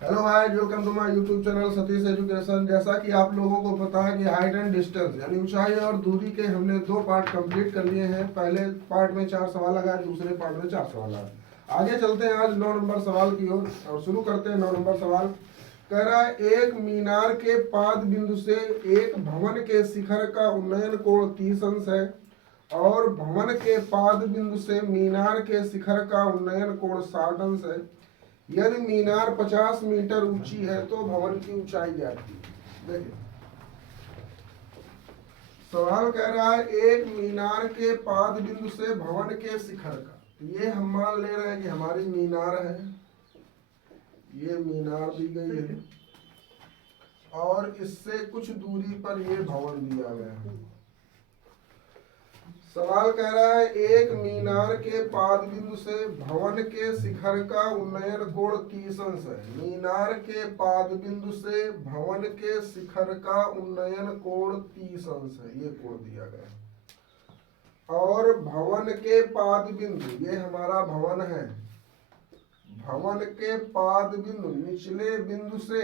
Hello hi, welcome to my YouTube channel Satish education. जैसा कि आप लोगों को पता है कि हाइट एंड डिस्टेंस यानी ऊंचाई और दूरी के हमने 2 पार्ट कंप्लीट कर लिए हैं। पहले पार्ट में 4 सवाल लगाए, दूसरे पार्ट में 4 सवाल लगाए। आगे चलते हैं आज 9 नंबर सवाल की ओर और शुरू करते हैं 9 नंबर सवाल। कह रहा है एक मीनार के पाद बिंदु से एक भवन के शिखर का उन्नयन कोण 30 अंश है और भवन के पाद बिंदु से मीनार के शिखर का उन्नयन कोण 60 अंश है। यदि मीनार 50 मीटर ऊंची है तो भवन की ऊंचाई ज्ञात कीजिए। देखिए सवाल कह रहा है एक मीनार के पाद बिंदु से भवन के शिखर का, ये हम मान ले रहे हैं कि हमारी मीनार है, ये मीनार दी गई है और इससे कुछ दूरी पर ये भवन दिया गया है। सवाल कह रहा है एक मीनार के पाद बिंदु से भवन के शिखर का उन्नयन कोण 30 अंश है। मीनार के पाद बिंदु से भवन के शिखर का उन्नयन कोण 30 अंश है, ये कोण दिया गया। और भवन के पाद बिंदु, ये हमारा भवन है, भवन के पाद बिंदु निचले बिंदु से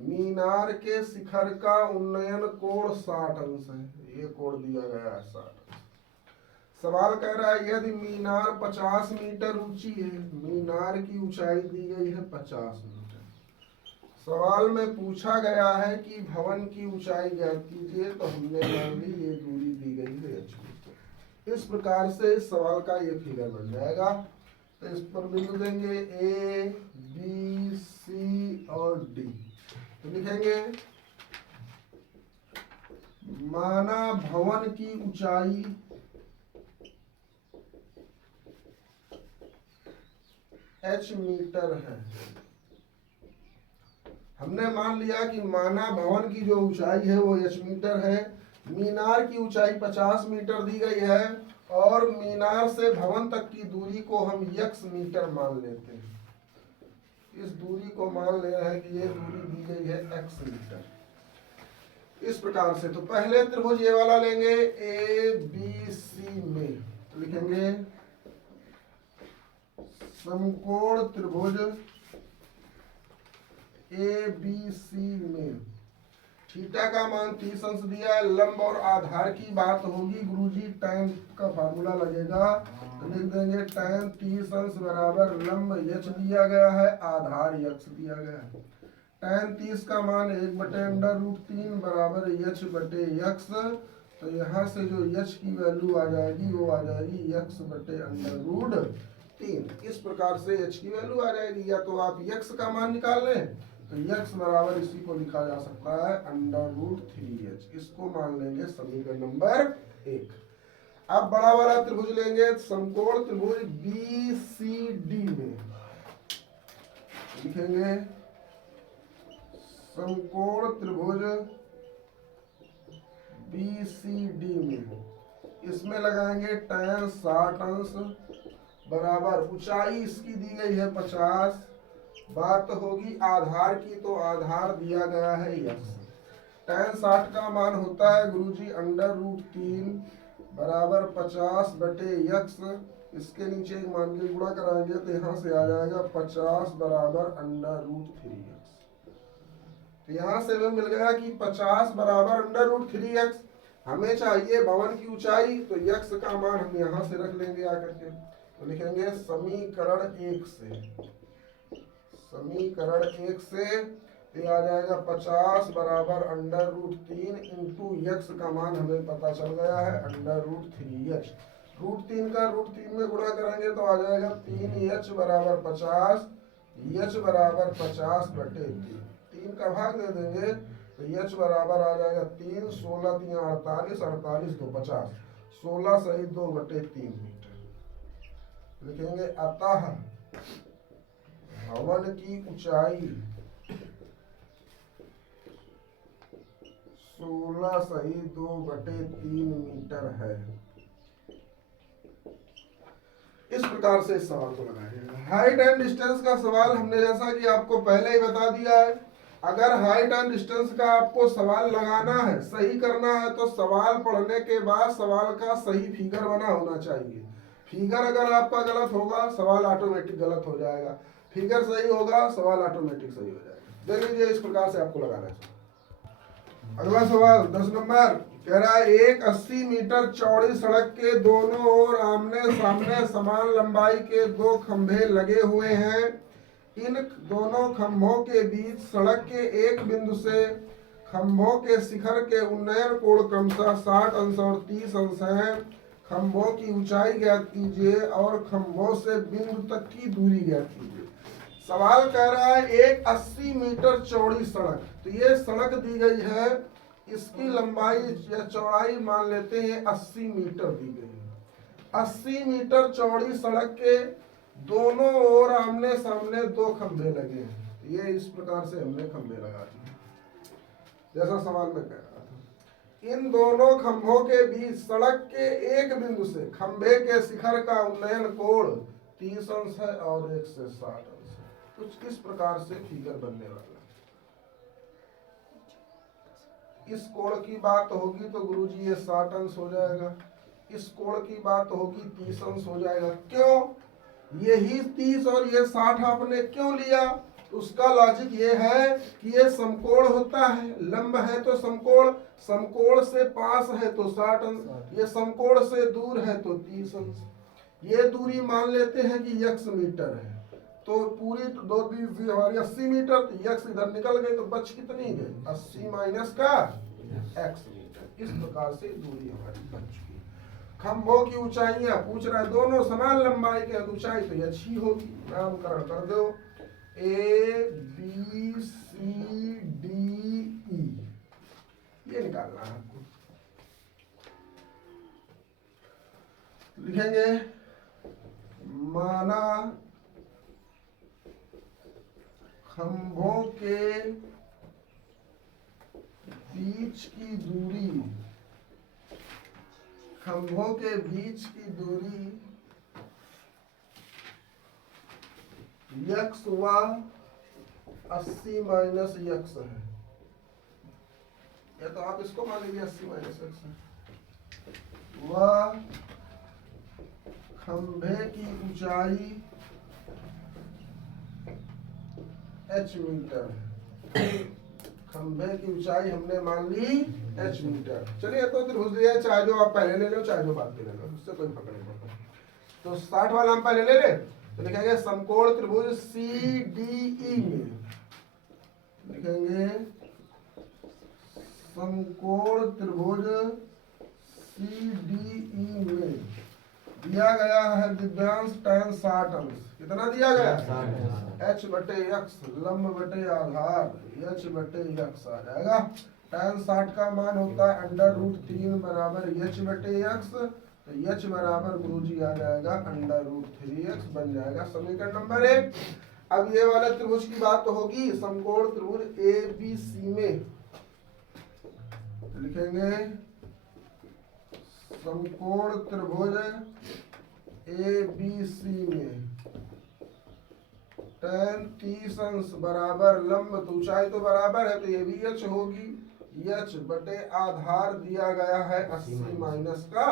मीनार के शिखर का उन्नयन कोण 60 अंश है, ये कोण दिया गया है 60। सवाल कह रहा है यदि मीनार 50 मीटर ऊंची है, मीनार की ऊंचाई दी गई है 50 मीटर। सवाल में पूछा गया है कि भवन की ऊंचाई ज्ञात कीजिए, तो हमने मान ली ये दूरी दी गई है h। इस प्रकार से इस सवाल का ये फिगर बन जाएगा। तो इस पर बिंदु देंगे ए बी सी और डी। तो लिखेंगे माना भवन की ऊंचाई h मीटर है। हमने मान लिया कि माना भवन की जो ऊंचाई है वो h मीटर है। मीनार की ऊंचाई 50 मीटर दी गई है और मीनार से भवन तक की दूरी को हम x मीटर मान लेते हैं। इस दूरी को मान ले रहे हैं कि ये दूरी दी गई है x मीटर। इस प्रकार से तो पहले त्रिभुज ये वाला लेंगे ए बी सी में, तो लिखेंगे समकोण त्रिभुज ए बी सी में थीटा का मान 30 अंश दिया है। लंब और आधार की बात होगी गुरुजी, tan का फार्मूला लगेगा, तो लिख देंगे tan 30 अंश बराबर लंब h दिया गया है, आधार x दिया गया है। tan 30 का मान 1/√3 बराबर h बटे x। तो यहाँ से जो h की वैल्यू आ जाएगी वो आ जाएगी x बटे √3। इस प्रकार से h की वैल्यू आ जाएगी। या तो आप x का मान निकाल लें, तो x बराबर इसी को लिखा जा सकता है √3h। इसको मान लेंगे समीकरण नंबर 1। अब बड़ा वाला त्रिभुज लेंगे, समकोण त्रिभुज BCD में लिखेंगे समकोण त्रिभुज BCD में, इसमें लगाएंगे tan 60 अंश बराबर ऊंचाई इसकी दी गई है 50। बात होगी आधार की, तो आधार दिया गया है x। tan 60 का मान होता है गुरुजी √3 बराबर 50 बटे x। इसके नीचे एक मान के गुणा कराएंगे तो यहाँ से आ जाएगा 50 बराबर √3x। तो यहाँ से हमें मिल गया कि 50 बराबर √3x। हमें चाहिए भवन की ऊंचाई, तो x का मान हम यहाँ से रख लेंगे आकर के। तो लिखेंगे समीकरण 1 से, समीकरण 1 से ये आ जाएगा 50 बराबर √3 इंटू x का मान हमें पता चल गया है √3h। √3 का √3 में गुणा करेंगे तो आ जाएगा 3h बराबर 50, h बराबर 50 बटे 3 का भाग दे देंगे तो h बराबर आ जाएगा 3, 16 3 48, 48 2 50, 16 सही 2 बटे 3 मीटर। लिखेंगे अतः भवन की ऊंचाई 16 सही 2 बटे 3 मीटर है। इस प्रकार से इस सवाल को लगाया जाएगा। हाइट एंड डिस्टेंस का सवाल हमने जैसा कि आपको पहले ही बता दिया है, अगर हाइट एंड डिस्टेंस का आपको सवाल लगाना है, सही करना है, तो सवाल पढ़ने के बाद सवाल का सही फिगर बना होना चाहिए। फिगर अगर आपका गलत होगा सवाल ऑटोमेटिक गलत हो जाएगा। फिगर सही होगा, सवाल ऑटोमेटिक सही हो जाएगा। देख लीजिए, इस प्रकार से आपको लगाना है। अगला सवाल 10 नंबर कह रहा है, एक 80 मीटर चौड़ी सड़क के दोनों ओर आमने सामने समान लंबाई के दो खंभे लगे हुए हैं। इन दोनों खंभों के बीच सड़क के एक बिंदु से खंभों के शिखर के उन्नयन कोण क्रमशः 60 अंश और 30 अंश है। खंभों की ऊंचाई ज्ञात कीजिए और खंभों से बिंदु तक की दूरी ज्ञात कीजिए। सवाल कह रहा है एक 80 मीटर चौड़ी सड़क, तो ये सड़क दी गई है, इसकी लंबाई या चौड़ाई मान लेते हैं 80 मीटर दी गई है। 80 मीटर चौड़ी सड़क के दोनों ओर आमने सामने दो खंभे लगे हैं। ये इस प्रकार से हमने खंभे लगा दिए जैसा सवाल में कह रहा था। इन दोनों खंभों के बीच सड़क के एक बिंदु से खंभे के शिखर का उन्नयन कोण 30 अंश है और 1 से 60 अंश है। कुछ इस प्रकार से फिगर बनने वाला। इस कोण की बात होगी तो गुरुजी ये 60 अंश हो जाएगा, इस कोण की बात होगी 30 अंश हो जाएगा। क्यों? यही 30 और ये 60 आपने क्यों लिया? उसका लॉजिक ये है कि ये समकोण होता है, लंब है तो समकोण, समकोण से पास है तो 60 अंश, ये समकोण से दूर है तो 30 अंश। ये दूरी मान लेते हैं कि x मीटर है, तो पूरी दो दूरी हमारी 80 मीटर, तो x इधर निकल गई तो बच कितनी गई? 80 माइनस का x मीटर। इस प्रकार से दूरी हमारी बच चुकी। खंभों की ऊंचाइयां पूछ रहा है, दोनों समान लंबाई के ऊंचाई तो अच्छी होगी। नामकरण कर दो, A B C D E, ये निकालना है आपको। लिखेंगे माना खंभों के बीच की दूरी, खंभों के बीच की दूरी x व 80 माइनस x है, या तो आप इसको मान लीजिए 80 माइनस x है। वह खंभे की ऊंचाई h मीटर है। खंभे की ऊंचाई हमने मान ली h मीटर। चलिए तो त्रिभुज लिया, चाहे जो आप पहले ले लो चाहे जो बाद में ले लो, उससे कोई फर्क नहीं पड़ता। तो 60 वाला हम पहले ले ले, तो लिखेंगे समकोण त्रिभुज CDE में, लिखेंगे समकोण त्रिभुज CDE में दिया गया है दिव्यांश tan 60 अंश। कितना दिया गया? h बटे x, लंब बटे आधार h बटे x आ जाएगा। tan 60 का मान होता है √3 बराबर h बटे x, तो h बराबर गुरुजी आ जाएगा √3x बन जाएगा समीकरण नंबर 1। अब ये वाला त्रिभुज की बात तो होगी, समकोण त्रिभुज ABC में, लिखेंगे समकोण त्रिभुज ABC में tan 30 अंश बराबर लंब, तो ऊंचाई तो बराबर है तो ये भी h होगी, h बटे आधार दिया गया है 80 माइनस का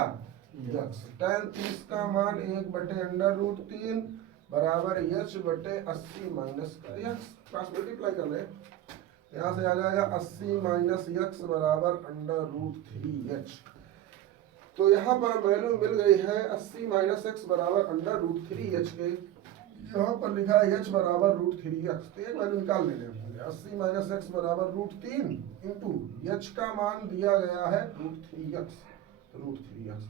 x। tan 30 का मान 1 बटे √3 बराबर h बटे 80 माइनस का x। क्रॉस मल्टीप्लाई कर ले, यहाँ से आ जाएगा 80 माइनस x बराबर √3h। तो यहाँ पर वैल्यू मिल गई है 80 माइनस x बराबर √3h के। यहाँ पर लिखा है h बराबर √3x, तो एक वैल्यू निकाल लेंगे। 80 माइनस x बराबर √3 इंटू h का मान दिया गया है √3x, √3x।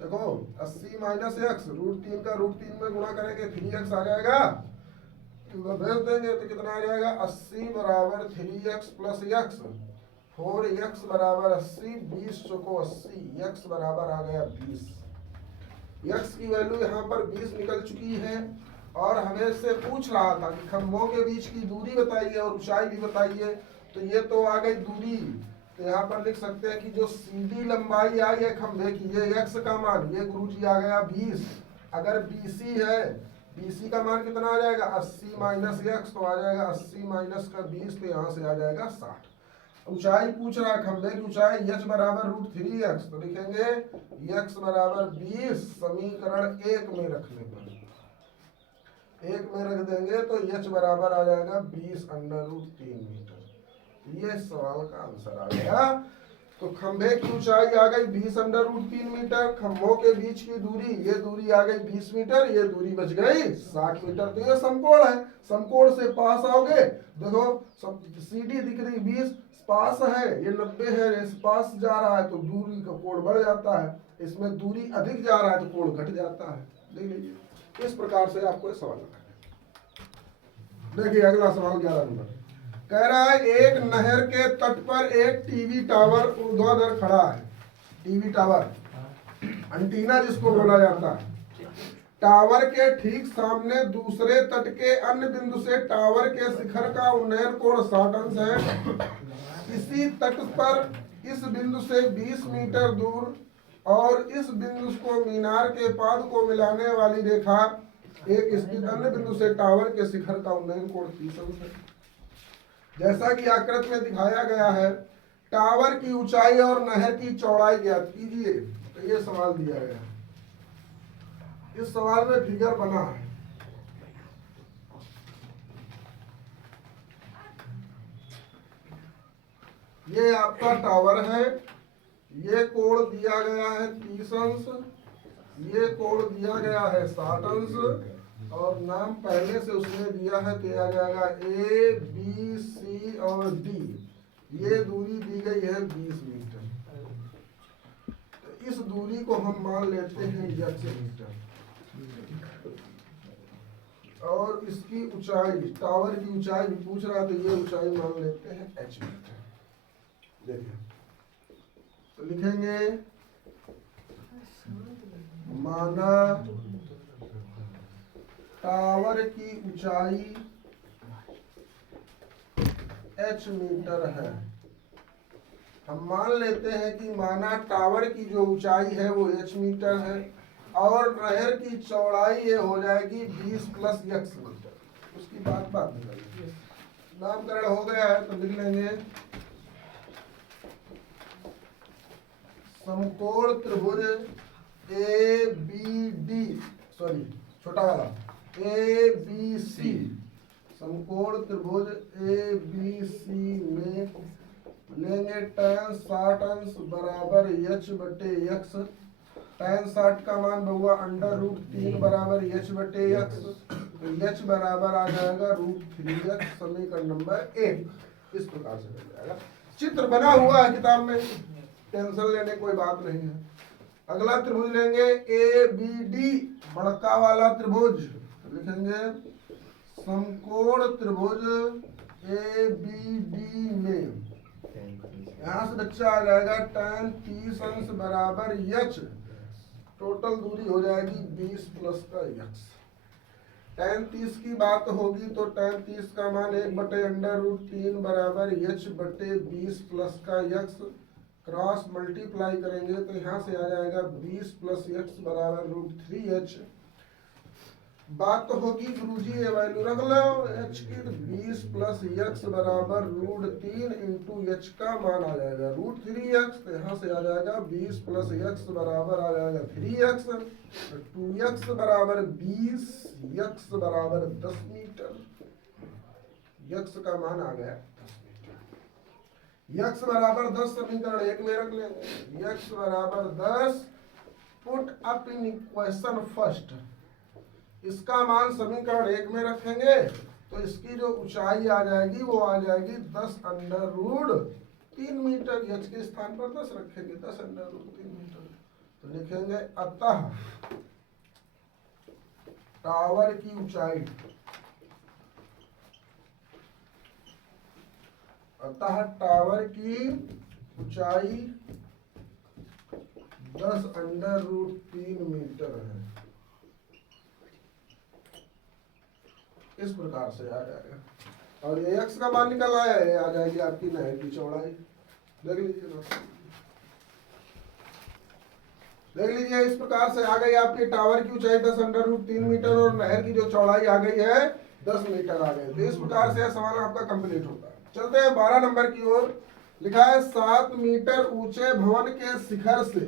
देखो 80 माइनस x, √3 का √3 में गुणा करेंगे 3x आ जाएगा, भेज देंगे तो कितना आ जाएगा? 80 बराबर 3x प्लस x, 4x बराबर 80, 20 चौको 80, x बराबर आ गया 20। x की वैल्यू यहाँ पर 20 निकल चुकी है और हमें से पूछ रहा था कि खंभों के बीच की दूरी बताइए और ऊंचाई भी बताइए। तो ये तो आ गई दूरी, तो यहाँ पर लिख सकते हैं कि जो सीधी लंबाई आई है खंभे की, ये x का मान, ये गुरुजी आ गया 20। अगर BC है, BC का मान कितना आ जाएगा? 80 माइनस x, तो आ जाएगा 80 माइनस का 20, तो यहाँ से आ जाएगा 60। ऊंचाई पूछ रहा है खंभे की ऊंचाई, h बराबर √3x, तो लिखेंगे x बराबर 20 समीकरण 1 में रखने पर। 1 में रख देंगे तो h बराबर आ जाएगा 20√3 मीटर। ये सवाल का आंसर आ गया। तो खंभे की ऊंचाई आ गई 20√3 मीटर, खंभों के बीच की दूरी, ये दूरी आ गई 20 मीटर, ये दूरी बच गई 60 मीटर। तो ये समकोण है, समकोण से पास आओगे, देखो सीडी दिख रही 20, पास है ये 90 है, इस पास जा रहा है तो दूरी का कोण बढ़ जाता है, इसमें दूरी अधिक जा रहा है तो कोण घट जाता है। देख लीजिए, इस प्रकार से आपको सवाल लगाना है। देखिए अगला सवाल 11 नंबर कह रहा है, एक नहर के तट पर एक टीवी टावर ऊर्ध्वाधर खड़ा है। टीवी टावर, एंटीना जिसको बोला जाता है। टावर के ठीक सामने दूसरे तट के अन्य बिंदु से टावर के शिखर का उन्नयन कोण 60 अंश है। इसी तट पर इस बिंदु से 20 मीटर दूर और इस बिंदु को मीनार के पाद को मिलाने वाली रेखा एक स्थित अन्य बिंदु से टावर के शिखर का उन्नयन कोण 30 अंश है। जैसा कि आकृति में दिखाया गया है, टावर की ऊंचाई और नहर की चौड़ाई ज्ञात कीजिए। तो ये सवाल दिया गया है। इस सवाल में फिगर बना है, ये आपका टावर है, ये कोण दिया गया है 30 अंश, ये कोण दिया गया है 60 अंश, और नाम पहले से उसने दिया है, दिया जाएगा ए बी सी और डी। ये दूरी दी गई है 20 मीटर। तो इस दूरी को हम मान लेते हैं h मीटर, और इसकी ऊंचाई, टावर की ऊंचाई भी पूछ रहा है तो ये ऊंचाई मान लेते हैं h मीटर। देखिए तो लिखेंगे, माना टावर की ऊंचाई h मीटर है। हम मान लेते हैं कि माना टावर की जो ऊंचाई है वो h मीटर है, और नहर की चौड़ाई ये हो जाएगी 20 + x मीटर। उसकी बात में करेंगे। नामकरण हो गया है तो लिख लेंगे, समकोण त्रिभुज ए बी डी, सॉरी छोटा वाला ए बी सी, समकोण त्रिभुज ए बी सी में लेंगे tan 60 अंश बराबर h बटे x। tan 60 का मान होगा √3 बराबर h बटे x, तो h बराबर आ जाएगा √3x। समीकरण नंबर 1 इस प्रकार से बन जाएगा। चित्र बना हुआ है किताब में, टेंशन लेने कोई बात नहीं है। अगला त्रिभुज लेंगे ए बी डी, बड़का वाला त्रिभुज लिखेंगे, समकोण त्रिभुज ए बी डी में यहाँ से बच्चा आ जाएगा tan 30 अंश बराबर h, टोटल दूरी हो जाएगी 20 + का x। tan 30 की बात होगी तो tan 30 का मान 1 बटे √3 बराबर h बटे 20 + का x, क्रॉस मल्टीप्लाई करेंगे तो यहाँ से आ जाएगा 20 + x बराबर √3h। बात तो होगी गुरुजी ये वैल्यू रख लो h की, तो 20 + x बराबर √3 × h का मान आ जाएगा √3x। तो यहाँ से आ जाएगा 20 + x बराबर आ जाएगा 3x, 2x बराबर 20, x बराबर 10 मीटर। x का मान आ गया 10 मीटर। x बराबर 10 समीकरण 1 में रख लेंगे, x बराबर 10 put up in equation first. इसका मान समीकरण 1 में रखेंगे तो इसकी जो ऊंचाई आ जाएगी वो आ जाएगी 10√3 मीटर। h के स्थान पर 10 रखेंगे, 10√3 मीटर। तो लिखेंगे अतः टावर की ऊंचाई, अतः टावर की ऊंचाई 10√3 मीटर है। इस प्रकार से आ जाएगा, और ये x का मान निकल आया है, आ जाएगी आपकी नहर की चौड़ाई। देख लीजिए देख लीजिए, इस प्रकार से आ गई आपकी टावर की ऊंचाई 10√3 मीटर और नहर की जो चौड़ाई आ गई है 10 मीटर आ गई। तो इस प्रकार से सवाल आपका कंप्लीट होता है। चलते हैं 12 नंबर की ओर। लिखा है 7 मीटर ऊंचे भवन के शिखर से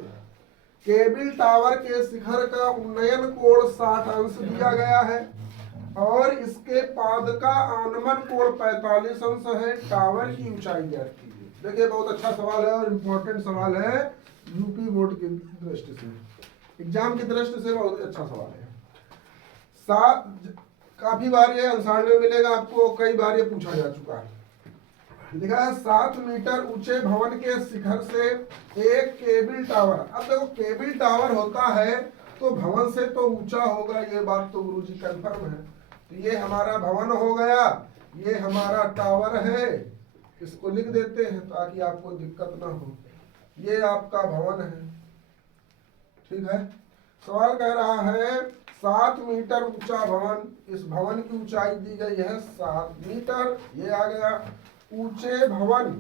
केबल टावर के शिखर का उन्नयन कोण 60 अंश दिया गया है। और इसके पाद का अवनमन कोण 45 अंश है। टावर की ऊंचाई ज्ञात कीजिए। देखिए बहुत अच्छा सवाल है और इम्पोर्टेंट सवाल है यूपी बोर्ड की दृष्टि से, एग्जाम की दृष्टि से बहुत अच्छा सवाल है। काफी बार ये आंसर में मिलेगा आपको, कई बार ये पूछा जा चुका है। लिखा है 7 मीटर ऊंचे भवन के शिखर से एक केबल टावर। अब देखो केबल टावर होता है तो भवन से तो ऊंचा होगा, ये बात तो गुरुजी कंफर्म है। तो ये हमारा भवन हो गया, ये हमारा टावर है, इसको लिख देते हैं ताकि आपको दिक्कत ना हो। ये आपका भवन है, ठीक है। सवाल कह रहा है 7 मीटर ऊंचा भवन, इस भवन की ऊंचाई दी गई है 7 मीटर, ये आ गया। ऊंचे भवन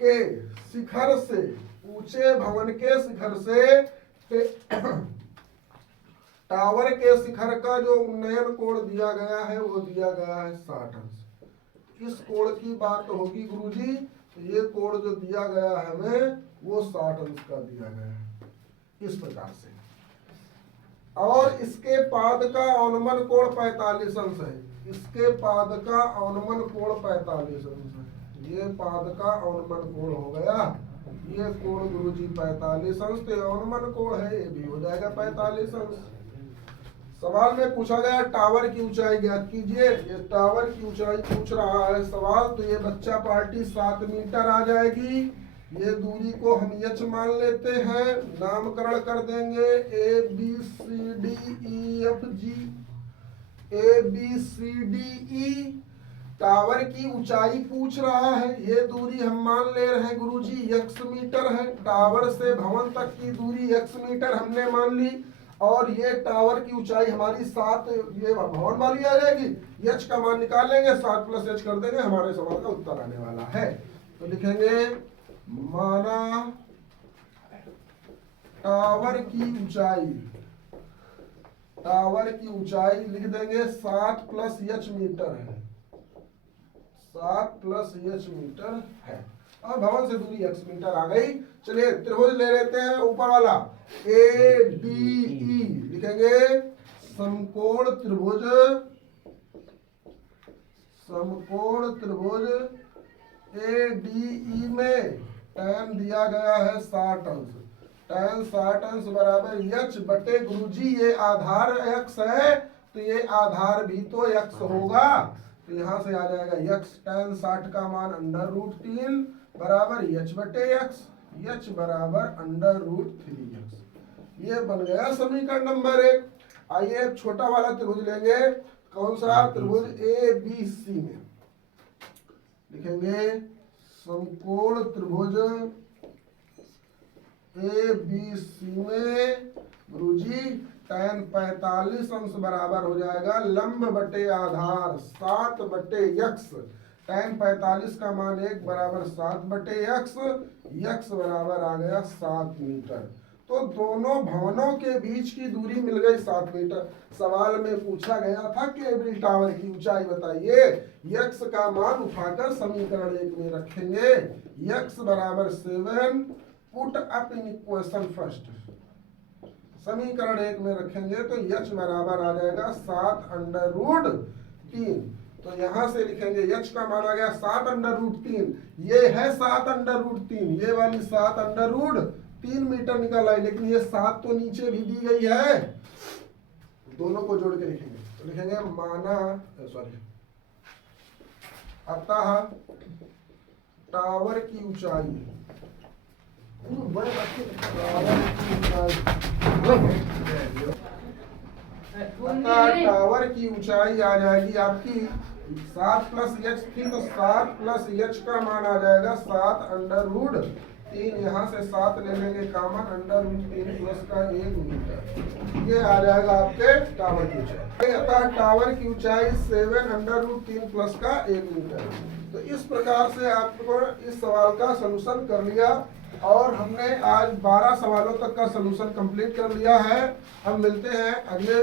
के शिखर से, ऊंचे भवन के शिखर से टावर के शिखर का जो उन्नयन कोण दिया गया है वो दिया गया है 60 अंश। इस कोण की बात होगी गुरुजी, तो ये कोण जो दिया गया है हमें वो 60 अंश का दिया गया है, इस प्रकार से। और इसके पाद का अवनमन कोण 45 अंश है। इसके पाद का अवनमन कोण 45 अंश है। ये पाद का अवनमन कोण हो गया, ये कोण गुरुजी 45 अंश, तो अवनमन कोण है, ये भी हो जाएगा 45 अंश। सवाल में पूछा गया टावर की ऊंचाई ज्ञात कीजिए। ये टावर की ऊंचाई पूछ रहा है सवाल, तो ये बच्चा पार्टी 7 मीटर आ जाएगी। ये दूरी को हम एच मान लेते हैं, नामकरण कर देंगे A B C D E F G, A B C D E. Tower की ऊंचाई पूछ रहा है, ये दूरी हम मान ले रहे हैं गुरुजी x मीटर है। टावर से भवन तक की दूरी x मीटर हमने मान ली, और ये टावर की ऊंचाई हमारी 7, ये भवन वाली आ जाएगी। h का मान निकाल लेंगे, 7 + h कर देंगे, हमारे सवाल का उत्तर आने वाला है। तो लिखेंगे माना टावर की ऊंचाई, टावर की ऊंचाई लिख देंगे 7 + h मीटर है, 7 + h मीटर है, और भवन से दूरी x मीटर आ गई। चलिए त्रिभुज ले लेते हैं, ऊपर वाला ए डी ई लिखेंगे समकोण त्रिभुज, समकोण त्रिभुज ए डी ई में tan दिया गया है 60 अंश। tan 60 अंश बराबर h बटे गुरुजी, ये आधार x है तो ये आधार भी तो x होगा, तो यहाँ से आ जाएगा x। tan 60 का मान √3 बराबर h बटे x, h बराबर √3x। ये बन गया समीकरण नंबर 1। आइए एक छोटा वाला त्रिभुज लेंगे, कौन सा त्रिभुज ए बी सी में लिखेंगे समकोण त्रिभुज ए बी सी में गुरुजी tan 45 अंश बराबर हो जाएगा लंब बटे आधार 7 बटे x। tan 45 का मान 1 बराबर 7 बटे x बराबर आ गया 7 मीटर। तो दोनों भवनों के बीच की दूरी मिल गई 7 मीटर। सवाल में पूछा गया था केबल टावर की ऊंचाई बताइए। x का मान उठाकर समीकरण 1 में रखेंगे, x बराबर 7, put up in equation first. समीकरण 1 में रखेंगे तो h बराबर आ जाएगा 7√3। तो यहां से लिखेंगे h का मान आ गया 7√3, ये है 7√3, ये वाली 7√3 मीटर निकल आई, लेकिन ये 7 तो नीचे भी दी गई है, दोनों को जोड़ के लिखेंगे। तो लिखेंगे माना अतः टावर की ऊंचाई, टावर की ऊंचाई आ जाएगी आपकी 7 + h थी, तो 7 + h का मान आ जाएगा 7√3। यहाँ से 7 ले लेंगे कॉमन, √3 प्लस का 1 मीटर, ये आ जाएगा आपके टावर की ऊंचाई। अतः टावर की ऊंचाई 7√3 प्लस का 1 मीटर। तो इस प्रकार से आपको इस सवाल का सलूशन कर लिया, और हमने आज 12 सवालों तक का सलूशन कंप्लीट कर लिया है। हम मिलते हैं अगले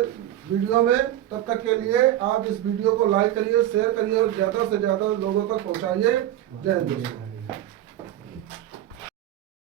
वीडियो में, तब तक के लिए आप इस वीडियो को लाइक करिए, शेयर करिए और ज़्यादा से ज़्यादा लोगों तक पहुंचाइए। जय हिंद।